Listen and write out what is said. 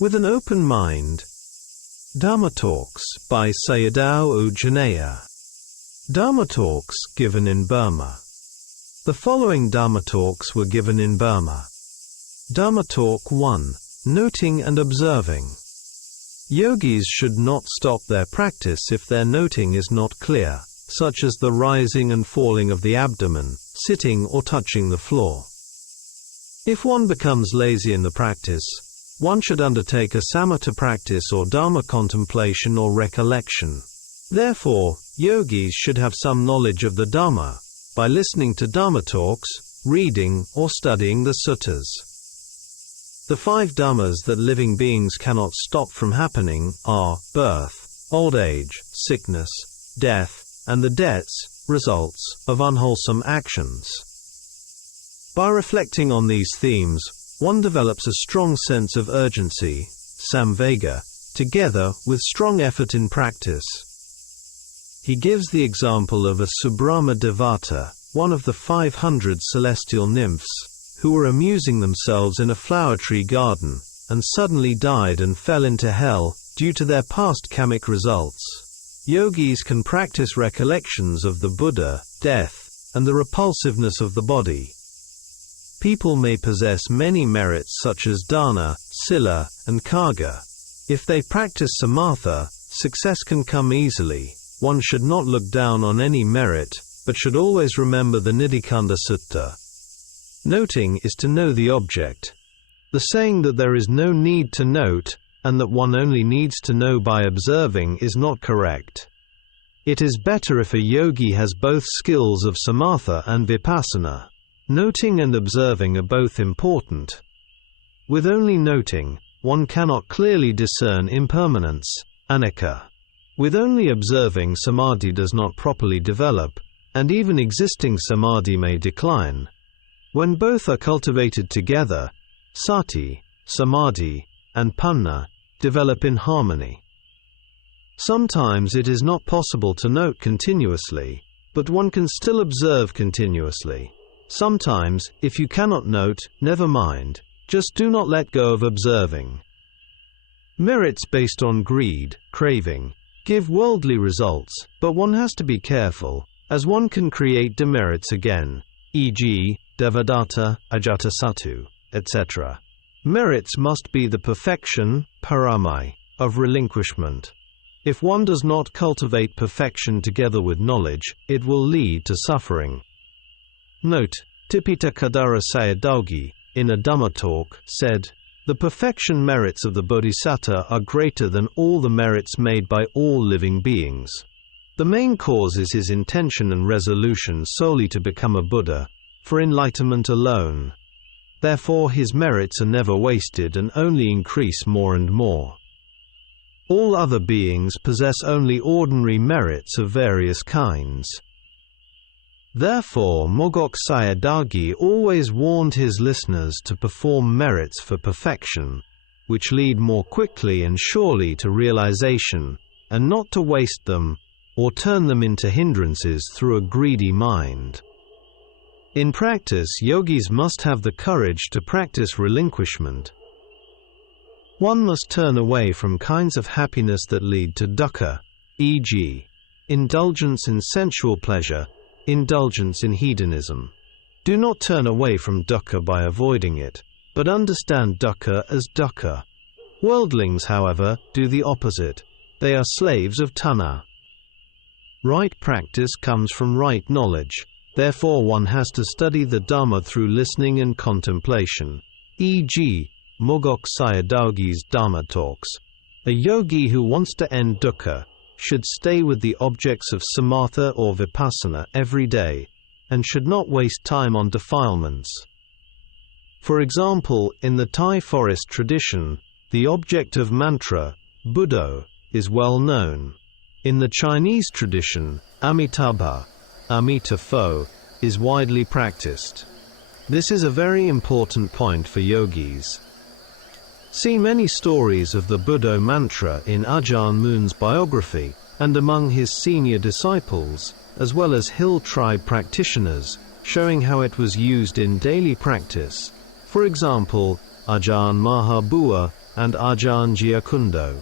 With an open mind. Dhamma Talks by Sayadaw Jhaneyya. Dhamma Talks given in Burma. The following Dhamma Talks were given in Burma. Dhamma Talk 1. Noting and Observing. Yogis should not stop their practice if their noting is not clear, such as the rising and falling of the abdomen, sitting or touching the floor. If one becomes lazy in the practice, one should undertake a samatha practice or dharma contemplation or recollection. Therefore, yogis should have some knowledge of the Dhamma by listening to Dhamma talks, reading or studying the suttas. The 5 dhammas that living beings cannot stop from happening are birth, old age, sickness, death, and the debts, results, of unwholesome actions. By reflecting on these themes, one develops a strong sense of urgency, samvega, together with strong effort in practice. He gives the example of a Subrahma Devata, one of the 500 celestial nymphs, who were amusing themselves in a flower tree garden, and suddenly died and fell into hell, due to their past kamic results. Yogis can practice recollections of the Buddha, death, and the repulsiveness of the body. People may possess many merits such as dana, sila, and karga. If they practice samatha, success can come easily. One should not look down on any merit, but should always remember the Nidikanda Sutta. Noting is to know the object. The saying that there is no need to note, and that one only needs to know by observing is not correct. It is better if a yogi has both skills of samatha and vipassana. Noting and observing are both important. With only noting, one cannot clearly discern impermanence, anicca. With only observing, samadhi does not properly develop, and even existing samadhi may decline. When both are cultivated together, sati, samadhi, and panna develop in harmony. Sometimes it is not possible to note continuously, but one can still observe continuously. Sometimes, if you cannot note, never mind, just do not let go of observing. Merits based on greed, craving, give worldly results, but one has to be careful, as one can create demerits again, e.g., Devadatta, Ajatasattu, etc. Merits must be the perfection, paramai, of relinquishment. If one does not cultivate perfection together with knowledge, it will lead to suffering. Note, Tipitaka Sayadaw, in a Dhamma talk, said, "The perfection merits of the Bodhisattva are greater than all the merits made by all living beings. The main cause is his intention and resolution solely to become a Buddha, for enlightenment alone. Therefore his merits are never wasted and only increase more and more. All other beings possess only ordinary merits of various kinds." Therefore Mogok Sayadaw always warned his listeners to perform merits for perfection, which lead more quickly and surely to realization, and not to waste them, or turn them into hindrances through a greedy mind. In practice, yogis must have the courage to practice relinquishment. One must turn away from kinds of happiness that lead to dukkha, e.g., indulgence in sensual pleasure, indulgence in hedonism. Do not turn away from dukkha by avoiding it, but understand dukkha as dukkha. Worldlings, however, do the opposite. They are slaves of tanha. Right practice comes from right knowledge. Therefore one has to study the Dhamma through listening and contemplation. E.g., Mogok Sayadaw's Dhamma talks. A yogi who wants to end dukkha should stay with the objects of samatha or vipassana every day, and should not waste time on defilements. For example, in the Thai forest tradition, the object of mantra, Buddho, is well known. In the Chinese tradition, Amitabha, Amitapho, is widely practiced. This is a very important point for yogis. See many stories of the Buddho mantra in Ajahn Mun's biography, and among his senior disciples, as well as hill tribe practitioners, showing how it was used in daily practice. For example, Ajahn Mahabua, and Ajahn Giacundo.